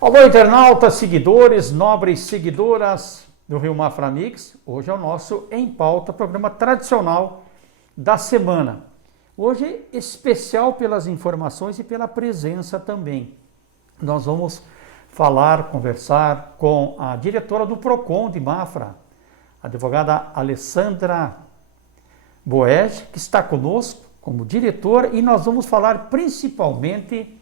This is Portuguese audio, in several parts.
Alô, internautas, seguidores, nobres seguidoras do Rio Mafra Mix. Hoje é o nosso Em Pauta, programa tradicional da semana. Hoje especial pelas informações e pela presença também. Nós vamos conversar com a diretora do PROCON de Mafra, a advogada Alessandra Boege, que está conosco como diretora, e nós vamos falar principalmente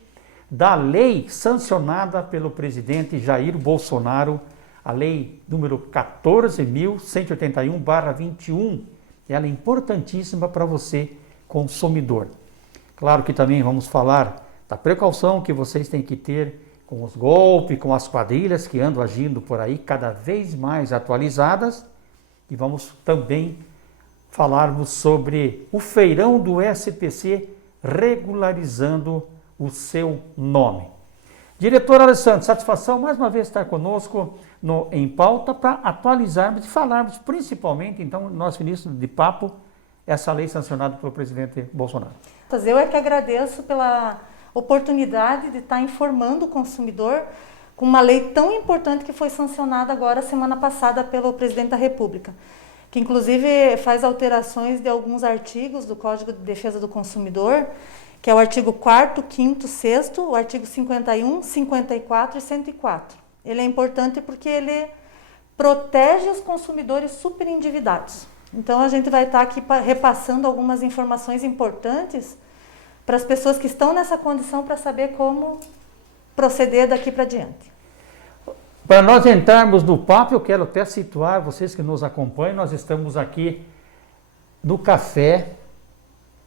da lei sancionada pelo presidente Jair Bolsonaro, a lei número 14.181/21. Ela é importantíssima para você, consumidor. Claro que também vamos falar da precaução que vocês têm que ter com os golpes, com as quadrilhas que andam agindo por aí, cada vez mais atualizadas. E vamos também falarmos sobre o feirão do SPC regularizando o seu nome. Diretora Alessandra, satisfação mais uma vez estar conosco no Em Pauta para atualizarmos e falarmos principalmente, então, no nosso início de papo, essa lei sancionada pelo presidente Bolsonaro. Eu é que agradeço pela oportunidade de estar informando o consumidor com uma lei tão importante que foi sancionada agora semana passada pelo presidente da República, que inclusive faz alterações de alguns artigos do Código de Defesa do Consumidor, que é o artigo 4º, 5º, 6º, o artigo 51, 54 e 104. Ele é importante porque ele protege os consumidores superendividados. Então, a gente vai estar aqui repassando algumas informações importantes para as pessoas que estão nessa condição para saber como proceder daqui para diante. Para nós entrarmos no papo, eu quero até situar vocês que nos acompanham. Nós estamos aqui no Café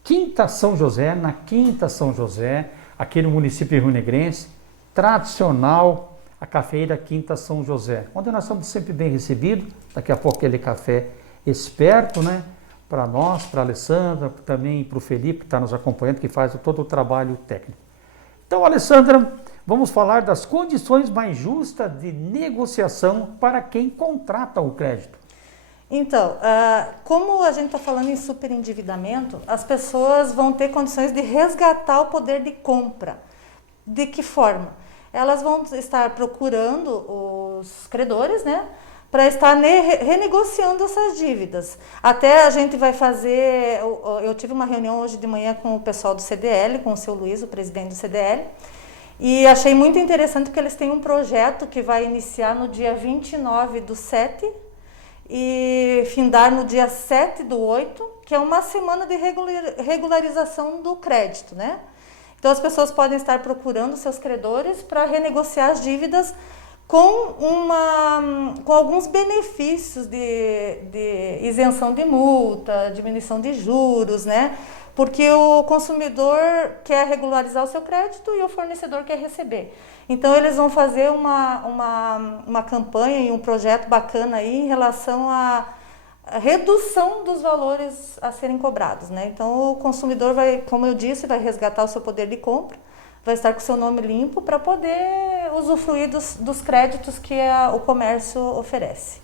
Quinta São José, na Quinta São José, aqui no município rio-negrense, tradicional, a cafeira Quinta São José, onde nós somos sempre bem recebidos. Daqui a pouco aquele café esperto, né? Para nós, para a Alessandra, também para o Felipe, que está nos acompanhando, que faz todo o trabalho técnico. Então, Alessandra, vamos falar das condições mais justas de negociação para quem contrata o crédito. Então, como a gente está falando em superendividamento, as pessoas vão ter condições de resgatar o poder de compra. De que forma? Elas vão estar procurando os credores, né, para estar renegociando essas dívidas. Até a gente vai fazer, eu tive uma reunião hoje de manhã com o pessoal do CDL, com o seu Luiz, o presidente do CDL, e achei muito interessante porque eles têm um projeto que vai iniciar no dia 29/7, e findar no dia 7/8, que é uma semana de regularização do crédito, né? Então, as pessoas podem estar procurando seus credores para renegociar as dívidas com alguns benefícios de isenção de multa, diminuição de juros, né? Porque o consumidor quer regularizar o seu crédito e o fornecedor quer receber. Então, eles vão fazer uma campanha e um projeto bacana aí em relação à redução dos valores a serem cobrados, né? Então, o consumidor vai, como eu disse, vai resgatar o seu poder de compra, vai estar com o seu nome limpo para poder usufruir dos créditos que o comércio oferece.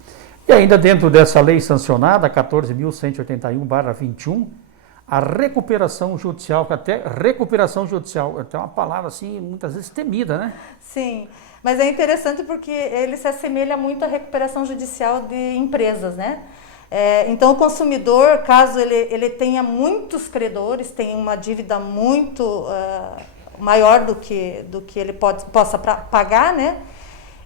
E ainda dentro dessa lei sancionada, 14.181/21, a recuperação judicial, que até recuperação judicial, até uma palavra assim, muitas vezes temida, né? Sim, mas é interessante porque ele se assemelha muito à recuperação judicial de empresas, né? Então, o consumidor, caso ele tenha muitos credores, tenha uma dívida muito maior do que ele possa pagar, né?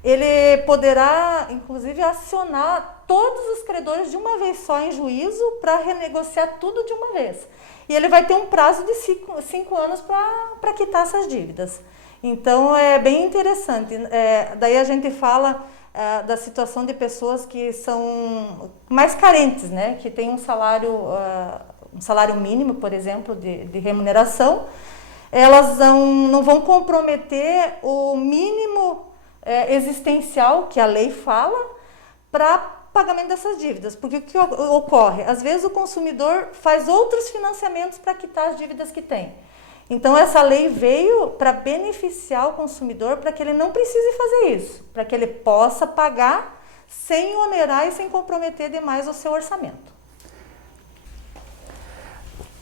Ele poderá, inclusive, acionar todos os credores de uma vez só em juízo para renegociar tudo de uma vez. E ele vai ter um prazo de 5 anos para quitar essas dívidas. Então, é bem interessante. Daí a gente fala da situação de pessoas que são mais carentes, né? Que têm um salário mínimo, por exemplo, de remuneração. Elas não vão comprometer o mínimo existencial que a lei fala para pagamento dessas dívidas. Porque o que ocorre? Às vezes o consumidor faz outros financiamentos para quitar as dívidas que tem. Então, essa lei veio para beneficiar o consumidor para que ele não precise fazer isso, para que ele possa pagar sem onerar e sem comprometer demais o seu orçamento.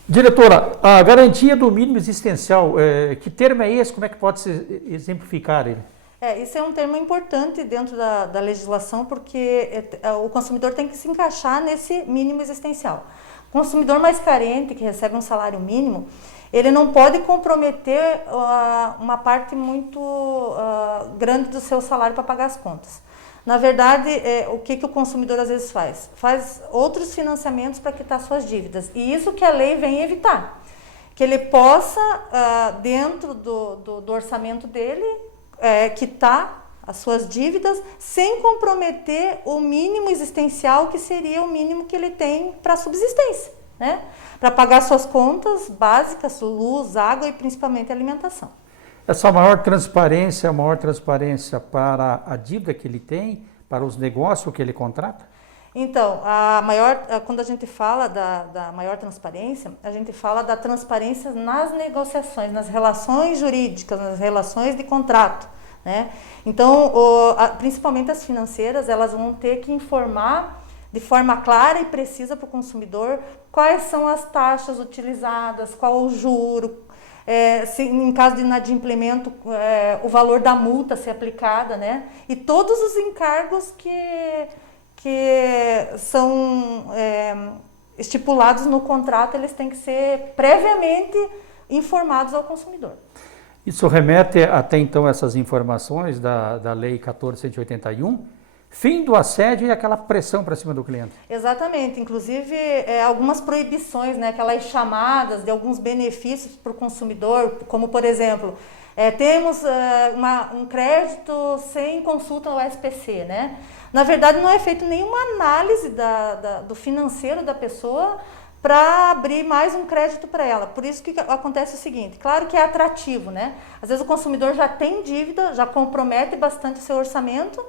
Diretora, a garantia do mínimo existencial, que termo é esse? Como é que pode se exemplificar ele? Isso é um termo importante dentro da legislação, porque o consumidor tem que se encaixar nesse mínimo existencial. O consumidor mais carente, que recebe um salário mínimo, ele não pode comprometer uma parte muito grande do seu salário para pagar as contas. Na verdade, o que o consumidor às vezes faz? Faz outros financiamentos para quitar suas dívidas. E isso que a lei vem evitar. Que ele possa, dentro do orçamento dele, quitar as suas dívidas sem comprometer o mínimo existencial, que seria o mínimo que ele tem para subsistência, né? Para pagar suas contas básicas, luz, água e principalmente alimentação. Essa maior transparência para a dívida que ele tem, para os negócios que ele contrata? Então, quando a gente fala da maior transparência, a gente fala da transparência nas negociações, nas relações jurídicas, nas relações de contrato, né? Então, principalmente as financeiras, elas vão ter que informar de forma clara e precisa para o consumidor quais são as taxas utilizadas, qual o juro, se em caso de inadimplemento, o valor da multa a ser aplicada, né? E todos os encargos que são estipulados no contrato, eles têm que ser previamente informados ao consumidor. Isso remete até então essas informações da Lei 14.181, fim do assédio e aquela pressão para cima do cliente. Exatamente, inclusive algumas proibições, né, aquelas chamadas de alguns benefícios para o consumidor, como por exemplo, temos um crédito sem consulta ao SPC, né? Na verdade, não é feita nenhuma análise do financeiro da pessoa para abrir mais um crédito para ela. Por isso que acontece o seguinte, claro que é atrativo, né? Às vezes o consumidor já tem dívida, já compromete bastante o seu orçamento,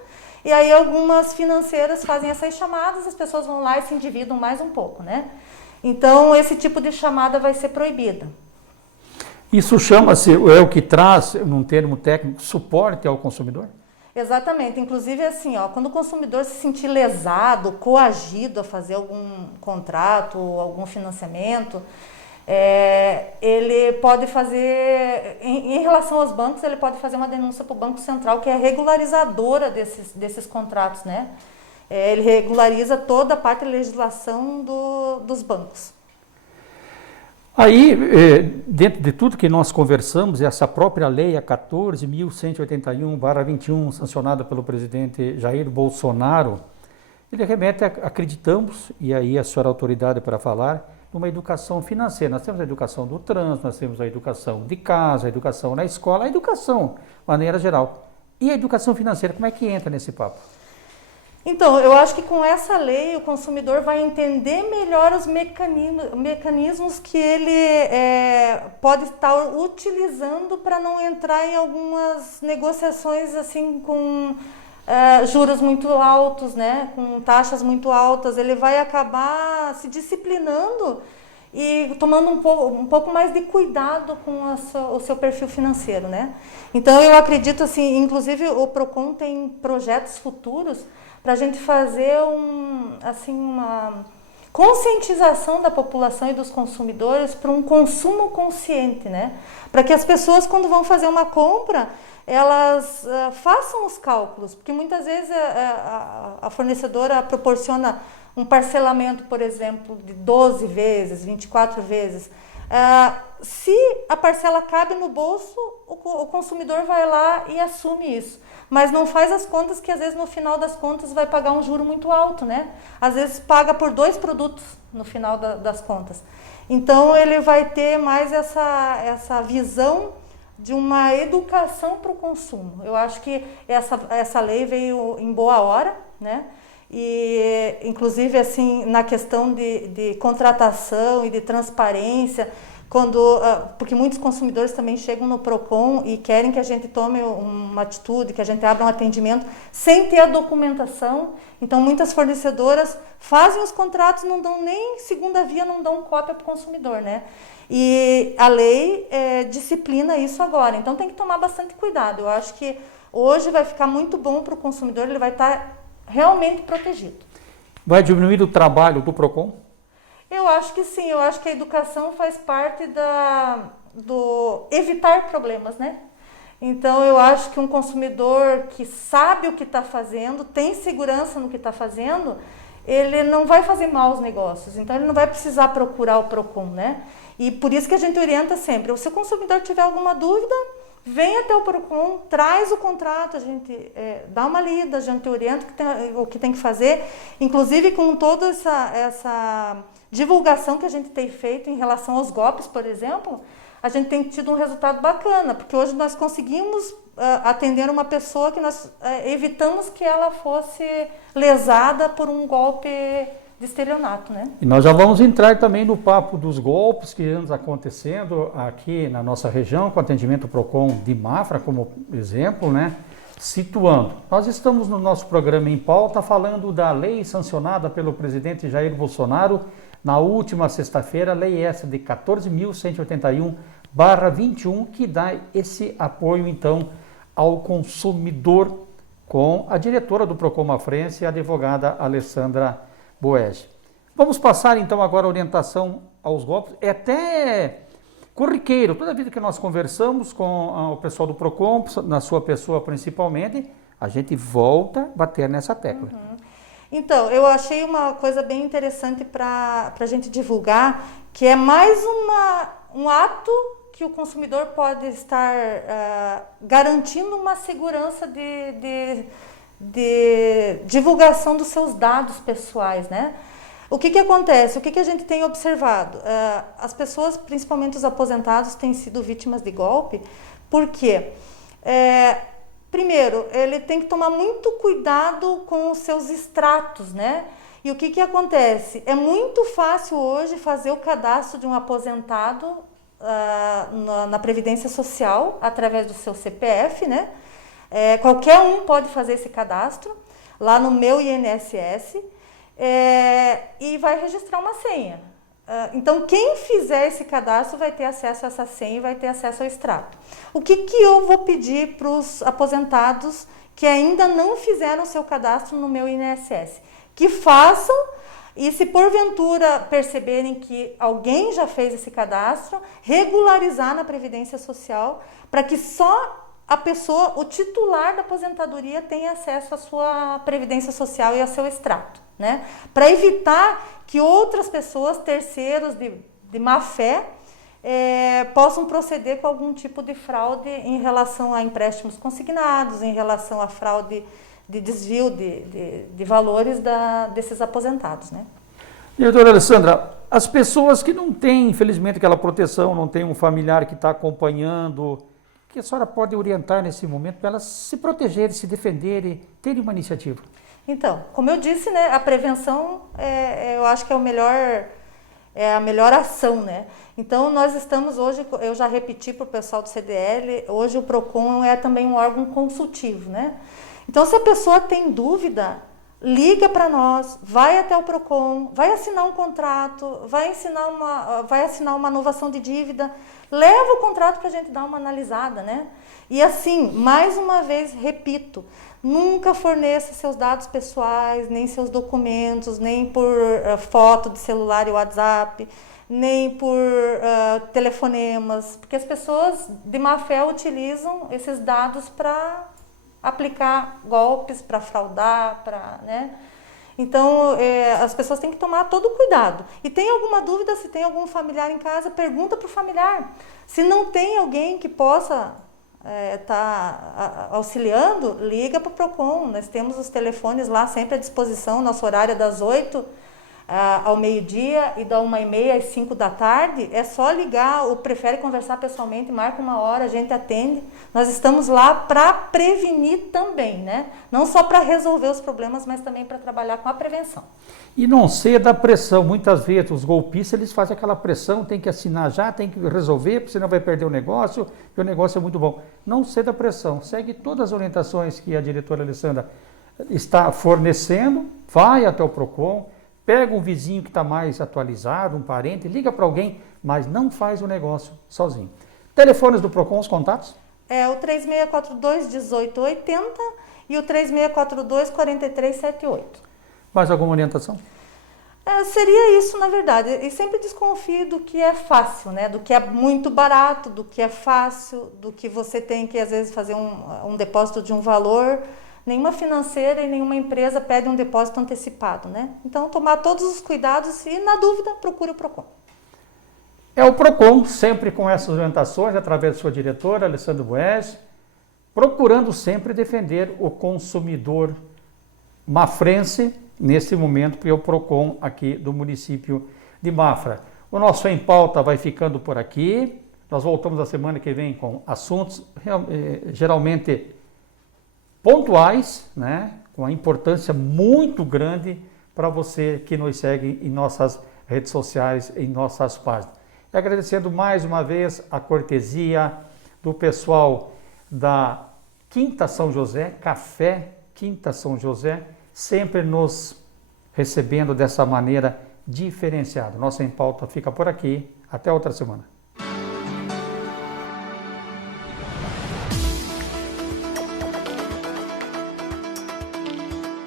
e aí algumas financeiras fazem essas chamadas, as pessoas vão lá e se endividam mais um pouco, né? Então, esse tipo de chamada vai ser proibida. Isso chama-se, é o que traz, num termo técnico, suporte ao consumidor? Exatamente, inclusive assim, quando o consumidor se sentir lesado, coagido a fazer algum contrato, algum financiamento, ele pode fazer, em relação aos bancos, ele pode fazer uma denúncia para o Banco Central, que é a regularizadora desses contratos, né? Ele regulariza toda a parte da legislação dos bancos. Aí, dentro de tudo que nós conversamos, essa própria lei, a 14.181/21, sancionada pelo presidente Jair Bolsonaro, ele remete, acreditamos, e aí a senhora é autoridade para falar, numa educação financeira. Nós temos a educação do trânsito, nós temos a educação de casa, a educação na escola, a educação, de maneira geral. E a educação financeira, como é que entra nesse papo? Então, eu acho que com essa lei o consumidor vai entender melhor os mecanismos que ele pode estar utilizando para não entrar em algumas negociações assim com juros muito altos, né? Com taxas muito altas. Ele vai acabar se disciplinando e tomando um pouco mais de cuidado com o seu perfil financeiro, né? Então, eu acredito assim, inclusive o Procon tem projetos futuros para a gente fazer uma conscientização da população e dos consumidores para um consumo consciente, né? Para que as pessoas, quando vão fazer uma compra, elas façam os cálculos, porque muitas vezes a fornecedora proporciona um parcelamento, por exemplo, de 12 vezes, 24 vezes. Se a parcela cabe no bolso, o consumidor vai lá e assume isso. Mas não faz as contas, que às vezes no final das contas vai pagar um juro muito alto, né? Às vezes paga por 2 produtos no final das contas. Então ele vai ter mais essa visão de uma educação para o consumo. Eu acho que essa lei veio em boa hora, né? E inclusive assim na questão de contratação e de transparência, porque muitos consumidores também chegam no Procon e querem que a gente tome uma atitude, que a gente abra um atendimento sem ter a documentação. Então muitas fornecedoras fazem os contratos, não dão nem segunda via, não dão cópia para o consumidor, né? E a lei disciplina isso agora, então tem que tomar bastante cuidado. Eu acho que hoje vai ficar muito bom para o consumidor, ele vai estar realmente protegido. Vai diminuir o trabalho do Procon? Eu acho que sim, eu acho que a educação faz parte do evitar problemas, né? Então, eu acho que um consumidor que sabe o que está fazendo, tem segurança no que está fazendo, ele não vai fazer maus negócios. Então, ele não vai precisar procurar o PROCON, né? E por isso que a gente orienta sempre. Se o consumidor tiver alguma dúvida, vem até o PROCON, traz o contrato, a gente dá uma lida, a gente orienta o que tem que fazer. Inclusive, com toda essa divulgação que a gente tem feito em relação aos golpes, por exemplo, a gente tem tido um resultado bacana, porque hoje nós conseguimos atender uma pessoa que nós evitamos que ela fosse lesada por um golpe de estelionato, né? E nós já vamos entrar também no papo dos golpes que andam acontecendo aqui na nossa região, com atendimento PROCON de Mafra, como exemplo, né? Situando. Nós estamos no nosso programa em pauta falando da lei sancionada pelo presidente Jair Bolsonaro na última sexta-feira, lei essa de 14.181/21, que dá esse apoio, então, ao consumidor, com a diretora do PROCON Mafrense, a advogada Alessandra Boege. Vamos passar, então, agora a orientação aos golpes. É até corriqueiro, toda vida que nós conversamos com o pessoal do PROCON, na sua pessoa principalmente, a gente volta a bater nessa tecla. Então, eu achei uma coisa bem interessante para a gente divulgar, que é mais um ato que o consumidor pode estar garantindo uma segurança de divulgação dos seus dados pessoais, né? O que acontece? O que a gente tem observado? As pessoas, principalmente os aposentados, têm sido vítimas de golpe, porque primeiro, ele tem que tomar muito cuidado com os seus extratos, né? E o que acontece? É muito fácil hoje fazer o cadastro de um aposentado na Previdência Social, através do seu CPF, né? Qualquer um pode fazer esse cadastro, lá no Meu INSS, e vai registrar uma senha. Então, quem fizer esse cadastro vai ter acesso a essa senha e vai ter acesso ao extrato. O que eu vou pedir para os aposentados que ainda não fizeram seu cadastro no Meu INSS? Que façam, e se porventura perceberem que alguém já fez esse cadastro, regularizar na Previdência Social, para que só a pessoa, o titular da aposentadoria, tenha acesso à sua Previdência Social e ao seu extrato, né? Para evitar que outras pessoas, terceiros de má fé, possam proceder com algum tipo de fraude em relação a empréstimos consignados, em relação a fraude de desvio de valores desses aposentados, né? Doutora Alessandra, as pessoas que não têm, infelizmente, aquela proteção, não tem um familiar que está acompanhando, o que a senhora pode orientar nesse momento para elas se protegerem, se defenderem, terem uma iniciativa? Então, como eu disse, né, a prevenção eu acho que é a melhor ação, né? Então, nós estamos hoje, eu já repeti para o pessoal do CDL, hoje o PROCON é também um órgão consultivo, né? Então, se a pessoa tem dúvida, liga para nós, vai até o PROCON, vai assinar um contrato, vai assinar uma novação de dívida, leva o contrato para a gente dar uma analisada, né? E assim, mais uma vez, repito, nunca forneça seus dados pessoais, nem seus documentos, nem por foto de celular e WhatsApp, nem por telefonemas, porque as pessoas de má fé utilizam esses dados para aplicar golpes, para fraudar, né? Então, as pessoas têm que tomar todo o cuidado. E tem alguma dúvida, se tem algum familiar em casa, pergunta para o familiar. Se não tem alguém que possa auxiliando, liga para o PROCON. Nós temos os telefones lá sempre à disposição. Nosso horário é das 8 ao meio-dia e da 1h30 às 5 da tarde. É só ligar ou prefere conversar pessoalmente, marca uma hora, a gente atende. Nós estamos lá para prevenir também, né? Não só para resolver os problemas, mas também para trabalhar com a prevenção. E não ceda à pressão. Muitas vezes os golpistas, eles fazem aquela pressão, tem que assinar já, tem que resolver, porque senão vai perder o negócio, e o negócio é muito bom. Não ceda à pressão. Segue todas as orientações que a diretora Alessandra está fornecendo, vai até o PROCON, pega um vizinho que está mais atualizado, um parente, liga para alguém, mas não faz o negócio sozinho. Telefones do PROCON, os contatos? É o 3642-1880 e o 3642-4378. Mais alguma orientação? Seria isso, na verdade. E sempre desconfie do que é fácil, né? Do que é muito barato, do que é fácil, do que você tem que, às vezes, fazer um depósito de um valor. Nenhuma financeira e nenhuma empresa pede um depósito antecipado, né? Então, tomar todos os cuidados e, na dúvida, procure o PROCON. É o PROCON, sempre com essas orientações, através de sua diretora, Alessandra Bues, procurando sempre defender o consumidor mafrense, nesse momento, para o PROCON aqui do município de Mafra. O nosso Em Pauta vai ficando por aqui. Nós voltamos a semana que vem com assuntos geralmente pontuais, né? Com uma importância muito grande para você que nos segue em nossas redes sociais, em nossas páginas. E agradecendo mais uma vez a cortesia do pessoal da Quinta São José, Café Quinta São José, sempre nos recebendo dessa maneira diferenciada. Nosso Em Pauta fica por aqui. Até outra semana.